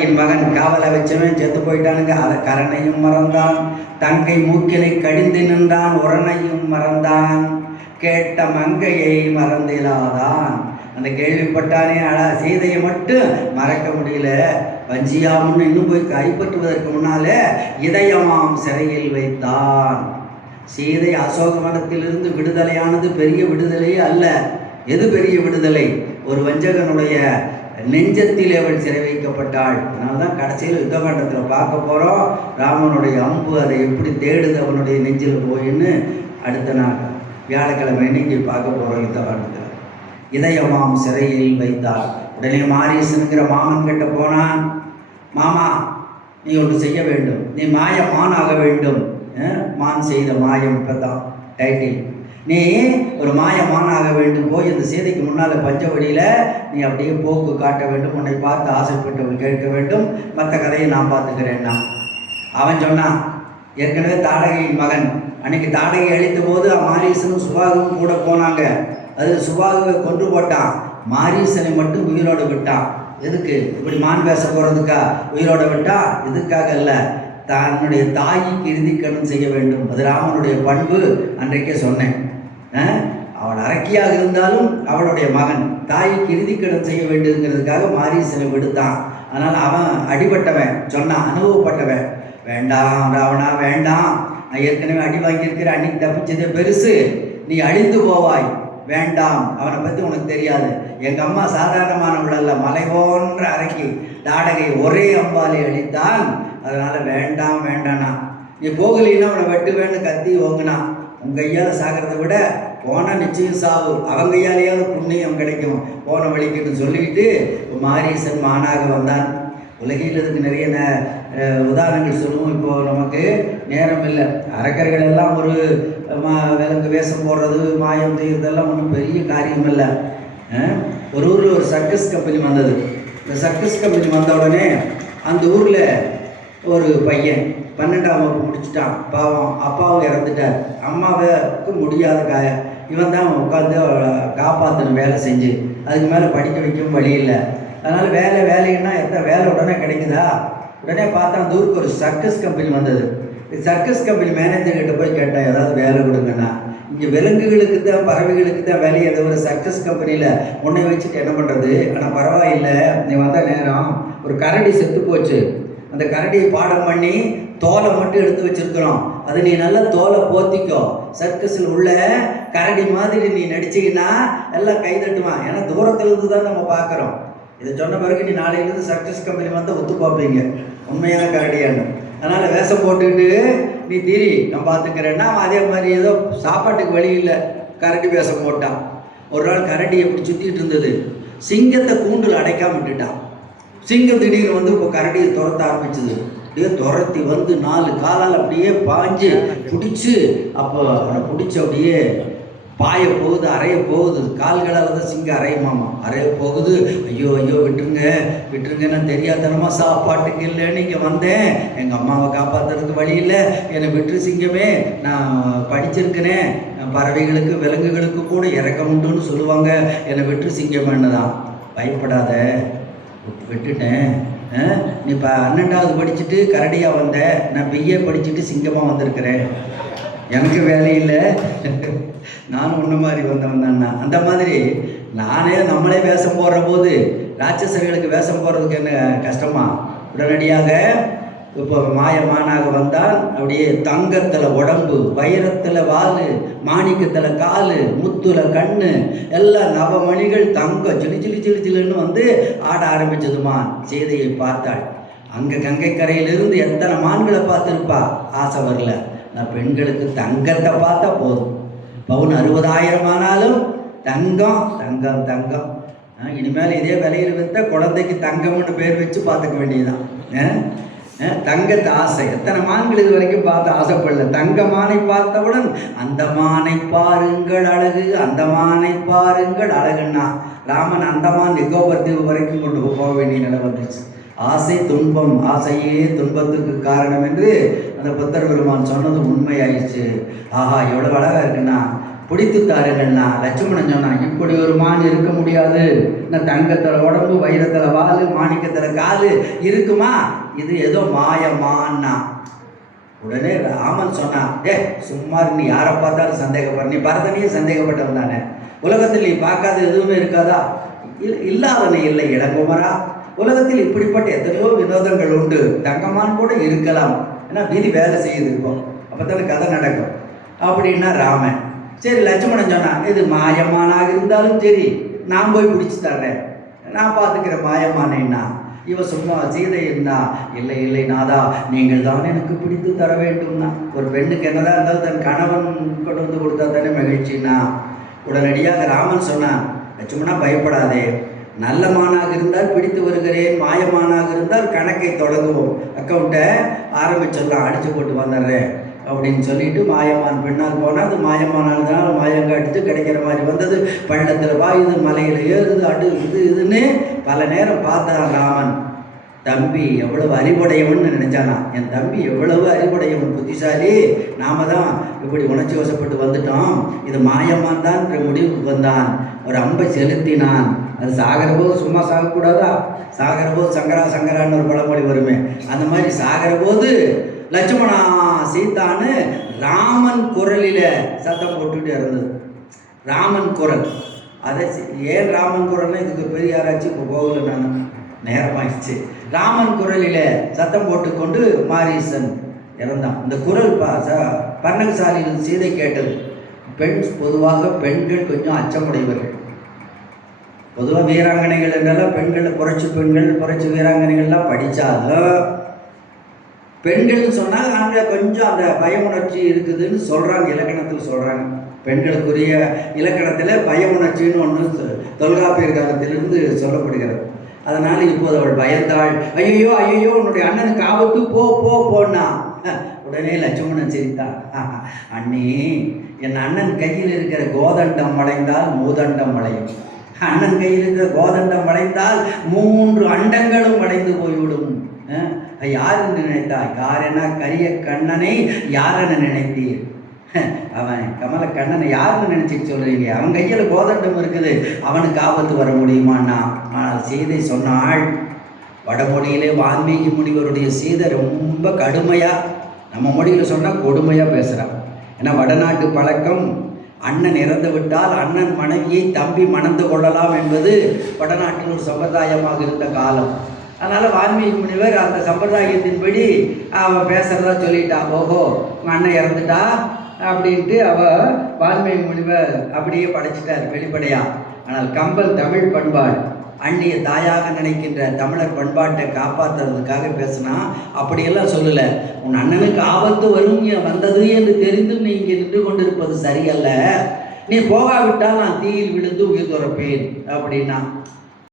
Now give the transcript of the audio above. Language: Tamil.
என் மகன் காவலை வச்சவன் செத்து போயிட்டானுங்க. அதை கரணையும் மறந்தான். தங்கை மூக்கிலை கடிந்து நின்றான். உரணையும் மறந்தான். கேட்ட மங்கையை மறந்திலாதான் அந்த கேள்விப்பட்டானே அழா சீதையை மட்டும் மறக்க முடியல. வஞ்சியாமுன்னு இன்னும் போய் கைப்பற்றுவதற்கு முன்னாலே இதயமாம் சிறையில் வைத்தான். சீதை அசோக மடத்திலிருந்து விடுதலையானது பெரிய விடுதலையே அல்ல. எது பெரிய விடுதலை? ஒரு வஞ்சகனுடைய நெஞ்சத்தில் அவள் சிறை வைக்கப்பட்டாள். அதனால தான் கடைசியில் யுத்தகாண்டத்தில் பார்க்க போகிறோம் ராமனுடைய அம்பு அதை எப்படி தேடுது அவனுடைய நெஞ்சில் போயின்னு அடுத்த நாள் வியாழக்கிழமை இன்னைக்கு பார்க்க போகிறோம் யுத்தகாண்டத்தில் இதயமாம் சிறையில் வைத்தாள். உடனே மாரீசனுங்கிற மாமன் கிட்ட போனான் மாமா நீ ஒன்று செய்ய வேண்டும். நீ மாய மானாக வேண்டும். மான் செய்த மாயம் இப்பதான் டைட்டில். நீ ஒரு மாய மானாக வேண்டும். போய் இந்த சீதைக்கு முன்னால் பஞ்சவடியில் நீ அப்படியே போக்கு காட்ட வேண்டும். உன்னை பார்த்து ஆசைப்பட்டவன் கேட்க வேண்டும். மற்ற கதையை நான் பார்த்துக்கிறேன்னா அவன் சொன்னான் ஏற்கனவே தாடகையின் மகன். அன்னைக்கு தாடகை அழித்த போது மாரீசனும் சுபாகவும் கூட போனாங்க. அது சுபாகுவை கொன்று போட்டான். மாரீசனை மட்டும் உயிரோடு விட்டான். எதுக்கு? இப்படி மான் பேச போகிறதுக்கா உயிரோட விட்டா? இதுக்காக இல்லை தன்னுடைய தாய்க்கு இறுதிக்கடன் செய்ய வேண்டும். அது ராமனுடைய பண்பு. அன்றைக்கே சொன்னேன். அவள் அரக்கியாக இருந்தாலும் அவளுடைய மகன் தாய்க்கு இறுதிக்கடன் செய்ய வேண்டுங்கிறதுக்காக மாரீசனை விடுத்தான் அதனால் அவன் அடிபட்டவன் சொன்னான் அனுபவப்பட்டவன். வேண்டாம் ராவணா வேண்டாம். நான் ஏற்கனவே அடி வாங்கியிருக்கிறேன் அன்னைக்கு தப்பிச்சது பெருசு. நீ அழிந்து போவாய். வேண்டாம். அவனை பற்றி உனக்கு தெரியாது. எங்கள் அம்மா சாதாரணமானவள் அல்ல மலை போன்ற அரக்கி. தாடகை ஒரே அம்பாலே அழித்தான். அதனால் வேண்டாம் வேண்டானா நீ போகலைன்னா அவனை வெட்டுவேன்னு கத்தி ஓங்கினான். உன் கையால் சாகிறத விட போனால் நிச்சயம் சாவு. அவங்க கையாலேயாவது புண்ணியம் கிடைக்கும். போன வழிக்குன்னு சொல்லிக்கிட்டு மாரீசன் மானாக வந்தான். உலகில் இதுக்கு நிறைய ந- உதாரணங்கள் சொல்லுவோம். இப்போது நமக்கு நேரம் இல்லை. அரக்கர்கள் எல்லாம் ஒரு மா விலங்கு வேஷம் போடுறது மாயம் செய்யறதெல்லாம் ஒன்றும் பெரிய காரியம் இல்லை. ஒரு ஊரில் ஒரு சர்க்கஸ் கம்பெனி வந்தது. இந்த சர்க்கஸ் கம்பெனி வந்த உடனே அந்த ஊரில் ஒரு பையன் பன்னெண்டாம் வகுப்பு முடிச்சுட்டான். பாவம் அப்பாவும் இறந்துட்டார். அம்மாவுக்கு முடியாத காய. இவன் தான் உட்காந்து காப்பாற்றணும் வேலை செஞ்சு. அதுக்கு மேலே படிக்க வைக்கவும் வழி இல்லை. அதனால் வேலை வேலைன்னா எத்தனை வேலை உடனே கிடைக்குதா? உடனே பார்த்தா தூருக்கு ஒரு சர்க்கஸ் கம்பெனி வந்தது. சர்க்கஸ் கம்பெனி மேனேஜர்கிட்ட போய் கேட்டேன் ஏதாவது வேலை கொடுங்கண்ணா இங்கே விலங்குகளுக்கு தான் பறவைகளுக்கு தான் வேலையை தவிர சர்க்கஸ் கம்பெனியில் உன்னை வச்சுட்டு என்ன பண்ணுறது ஆனால் பரவாயில்லை நீ வந்த நேரம் ஒரு கரடி செத்து போச்சு. அந்த கரடியை பாடம் பண்ணி தோலை மட்டும் எடுத்து வச்சிருக்கிறோம். அது நீ நல்லா தோலை போத்திக்கோ. சர்க்கஸில் உள்ள கரடி மாதிரி நீ நடிச்சிங்கன்னா எல்லாம் கை தட்டுவான். ஏன்னா தூரத்துலேருந்து தான் நம்ம பார்க்குறோம். இதை சொன்ன பிறகு நீ நாளையிலேருந்து சர்க்கஸ் கம்பெனி வந்து ஒத்து பார்ப்பீங்க. உண்மையான கரடியானு அதனால் வேஷம் போட்டுக்கிட்டு நீ திரி நான் பார்த்துக்கிறேன்னா அவன் அதே மாதிரி ஏதோ சாப்பாட்டுக்கு வழி இல்லை. கரடி வேஷம் போட்டான். ஒரு நாள் கரடி எப்படி சுற்றிட்டு இருந்தது. சிங்கத்தை கூண்டில் அடைக்காம விட்டுட்டான். சிங்கம் திடீர்னு வந்து இப்போ கரடியை துரத்த ஆரம்பிச்சது. அப்படியே துரத்தி வந்து நாலு காலால் அப்படியே பாஞ்சு பிடிச்சி அப்போ அவனை பிடிச்சி அப்படியே பாய போகுது அறைய போகுது. கால்களால் தான் சிங்கம் அறையுமாமா அறைய போகுது. ஐயோ ஐயோ விட்டுருங்க விட்டுருங்க நான் தெரியாதனமா சாப்பாட்டுக்கு இல்லைன்னு இங்கே வந்தேன். எங்கள் அம்மாவை காப்பாற்றுறதுக்கு வழி இல்லை. என்னை விட்டு சிங்கமே. நான் படிச்சிருக்கிறேன் பறவைகளுக்கு விலங்குகளுக்கு கூட இறக்கம் உண்டுன்னு சொல்லுவாங்க. என்னை விட்டு சிங்கமேன்னு தான். பயப்படாத. விட்டுட்டேன். நீ இப்போ பன்னெண்டாவது படிச்சுட்டு கரடியாக வந்த. நான் பிஏ படிச்சுட்டு சிங்கமாக வந்திருக்கிறேன். எனக்கு வேலையில்லை நானும் ஒன்று மாதிரி வந்தவன் தான்ண்ணா. அந்த மாதிரி நானே நம்மளே வேஷம் போடுற போது ராட்சசர்களுக்கு வேஷம் போடுறதுக்கு என்ன கஷ்டமா? உடனடியாக இப்போ மாயமானாக வந்தால் அப்படியே தங்கத்தில் உடம்பு வைரத்தில் வால் மாணிக்கத்தில் கால் முத்துல கண்ணு எல்லாம் நவமணிகள் தங்கம் ஜிலி ஜிலி ஜிலி சிலுன்னு வந்து ஆட ஆரம்பிச்சதுமா? சீதையை பார்த்தாள். அங்கே கங்கைக்கரையிலிருந்து எத்தனை மான்களை பார்த்துருப்பா? ஆசை வரல. நான் பெண்களுக்கு தங்கத்தை பார்த்தா போதும். பவுன் அறுபதாயிரம் ஆனாலும் தங்கம் தங்கம் தங்கம். ஆ, இனிமேல் இதே விலையில் விற்ற குழந்தைக்கு தங்கம்னு பேர் வச்சு பார்த்துக்க வேண்டியதுதான். ஆ, தங்கத்தை ஆசை. எத்தனை மான்கள் இது வரைக்கும் பார்த்து ஆசைப்படல. தங்க மானை பார்த்தவுடன் அந்த மானை பாருங்கள் அழகு அந்த மானை பாருங்கள் அழகுன்னா. ராமன் அந்தமான் நிக்கோபர் தீவு வரைக்கும் கொண்டு போக வேண்டிய நிலை வந்துச்சு. ஆசை துன்பம் ஆசையே துன்பத்துக்கு காரணம் என்று அந்த புத்தர் பெருமான் சொன்னது உண்மையாயிடுச்சு. ஆஹா எவ்வளோ அழகா இருக்குன்னா. பிடித்து தாருங்கள்னா. லட்சுமணன் சொன்னான் இப்படி ஒரு மான் இருக்க முடியாது. இந்த தங்கத்தில் உடம்பு வைரத்தில் வாலு மாணிக்கத்தில் காலு இருக்குமா? இது ஏதோ மாயமான்னா. உடனே ராமன் சொன்னான் ஏ சும்மா நீ யாரை பார்த்தாலும் சந்தேகப்படுற நீ பரதனையே சந்தேகப்பட்டவன் தானே. உலகத்தில் நீ பார்க்காத எதுவுமே இருக்காதா? இல்ல இல்லாதனை இல்லை இளங்குமரா உலகத்தில் இப்படிப்பட்ட எத்தனையோ வினோதங்கள் உண்டு. தங்கமான் கூட இருக்கலாம். ஏன்னா விதி வேலை செய்யுது இப்போ. அப்போ தானே கதை நடக்கும். அப்படின்னா ராமன் சரி லட்சுமணன் சொன்னான் இது மாயமானாக இருந்தாலும் சரி நான் போய் பிடிச்சி தர்றேன். நான் பார்த்துக்கிறேன் மாயமானேன்னா இவ சும்மா சீதை என்ன? இல்லை இல்லை நாதா நீங்கள் தான் எனக்கு பிடித்து தர வேண்டும்னா ஒரு பெண்ணுக்கு என்னதான் இருந்தாலும் தன் கணவன் கொண்டு வந்து கொடுத்தா தானே மகிழ்ச்சின்னா? உடனடியாக ராமன் சொன்னான் லட்சுமணா பயப்படாதே. நல்ல மானாக இருந்தால் பிடித்து வருகிறேன் மாயமானாக இருந்தால் கணக்கை தொடங்குவோம். அக்கௌண்ட்டை ஆரம்பிச்சிடலாம் அடிச்சு போட்டு வந்துடுறேன். அப்படின்னு சொல்லிட்டு மாயமான் பின்னால் போனால் அது மாயமானதுனால மாயம் காட்டுது கிடைக்கிற மாதிரி வந்தது. பள்ளத்தில் வாயுது மலையில் ஏறுது அடு இது இதுன்னு பல நேரம் பார்த்தான் ராமன். தம்பி எவ்வளவு அறிவுடையவன் நினைச்சானா? என் தம்பி எவ்வளவு அறிவுடையவன் புத்திசாலி. நாம தான் இப்படி உணர்ச்சி வசப்பட்டு வந்துட்டோம். இது மாயமான் தான் என்ற முடிவுக்கு வந்தான். ஒரு அம்பை செலுத்தினான். அது சாகிற போது சும்மா சாகக்கூடாதா? சாகிற போது சங்கரா சங்கரான்னு ஒரு பழமொழி வருமே. அந்த மாதிரி சாகிற போது லட்சுமணா சீதான்னு ராமன் குரலில் சத்தம் போட்டுட்டு இருந்தது. ராமன் குரல். அதை ஏன் ராமன் குரல்னா இதுக்கு பெரிய ஆராய்ச்சி இப்போ போகல நான் நேரமாயிடுச்சு. ராமன் குரலில் சத்தம் போட்டுக்கொண்டு மாரீசன் இறந்தான். இந்த குரல் பாசா பர்ணகசாலியில் சீதை கேட்டது. பெண் பொதுவாக பெண்கள் கொஞ்சம் அச்சமுடையவர்கள். பொதுவாக வீராங்கனைகள் என்றெல்லாம் பெண்களை புரட்சி பெண்கள் புரட்சி வீராங்கனைகள்லாம் படித்தாலும் பெண்கள்னு சொன்னால் அங்கே கொஞ்சம் அந்த பயமுணர்ச்சி இருக்குதுன்னு சொல்கிறாங்க இலக்கணத்தில் சொல்கிறாங்க பெண்களுக்குரிய இலக்கணத்தில் பயமுணர்ச்சின்னு ஒன்று தொல்காப்பியர் காலத்திலிருந்து சொல்லப்படுகிறது. அதனால் இப்போது அவள் பயந்தாள். ஐயோ ஐயோ உன்னுடைய அண்ணனுக்கு ஆபத்து. போ போ போன்னா. உடனே லட்சுமணன் சிரித்தான். அண்ணே என் அண்ணன் கையில் இருக்கிற கோதண்டம் வளைந்தால் மூதண்டம் வளையும் அண்ணன் கையில் இருக்கிற கோதண்டம் வளைந்தால் மூன்று அண்டங்களும் வளைந்து போய்விடும். ஆ யார் என்று நினைத்தாய்? காரென கரிய கண்ணனை யாரென நினைத்தீர்? அவன் கமல கண்ணனை யாருன்னு நினைச்சிட்டு சொல்றீங்க? அவன் கையில் கோதண்டம் இருக்குது. அவனுக்கு ஆபத்து வர முடியுமான்னா ஆனால் சீதை சொன்னாள் வடமொழியிலே வால்மீகி முனிவருடைய சீதை ரொம்ப கடுமையா நம்ம மொழியில் சொன்னால் கொடுமையாக பேசுகிறான் ஏன்னா வடநாட்டு பழக்கம் அண்ணன் இறந்து விட்டால் அண்ணன் மனைவியை தம்பி மணந்து கொள்ளலாம் என்பது வடநாட்டில் ஒரு சம்பிரதாயமாக இருந்த காலம். அதனால் வால்மீகி முனிவர் அந்த சம்பிரதாயத்தின்படி அவன் பேசுகிறதா சொல்லிட்டா ஓஹோ உங்கள் அண்ணன் இறந்துட்டா அப்படின்ட்டு அவ வால்மீகி முனிவர் அப்படியே படைச்சிட்டார் வெளிப்படையா. ஆனால் கம்பல் தமிழ் பண்பாடு அந்நிய தாயாக நினைக்கின்ற தமிழர் பண்பாட்டை காப்பாற்றுறதுக்காக பேசினா அப்படியெல்லாம் சொல்லலை. உன் அண்ணனுக்கு ஆபத்து வரும் வந்தது என்று தெரிந்தும் நீ இங்கே நின்று கொண்டிருப்பது சரியல்ல. நீ போகாவிட்டால் நான் தீயில் விழுந்து உயிர் துறப்பேன் அப்படின்னா.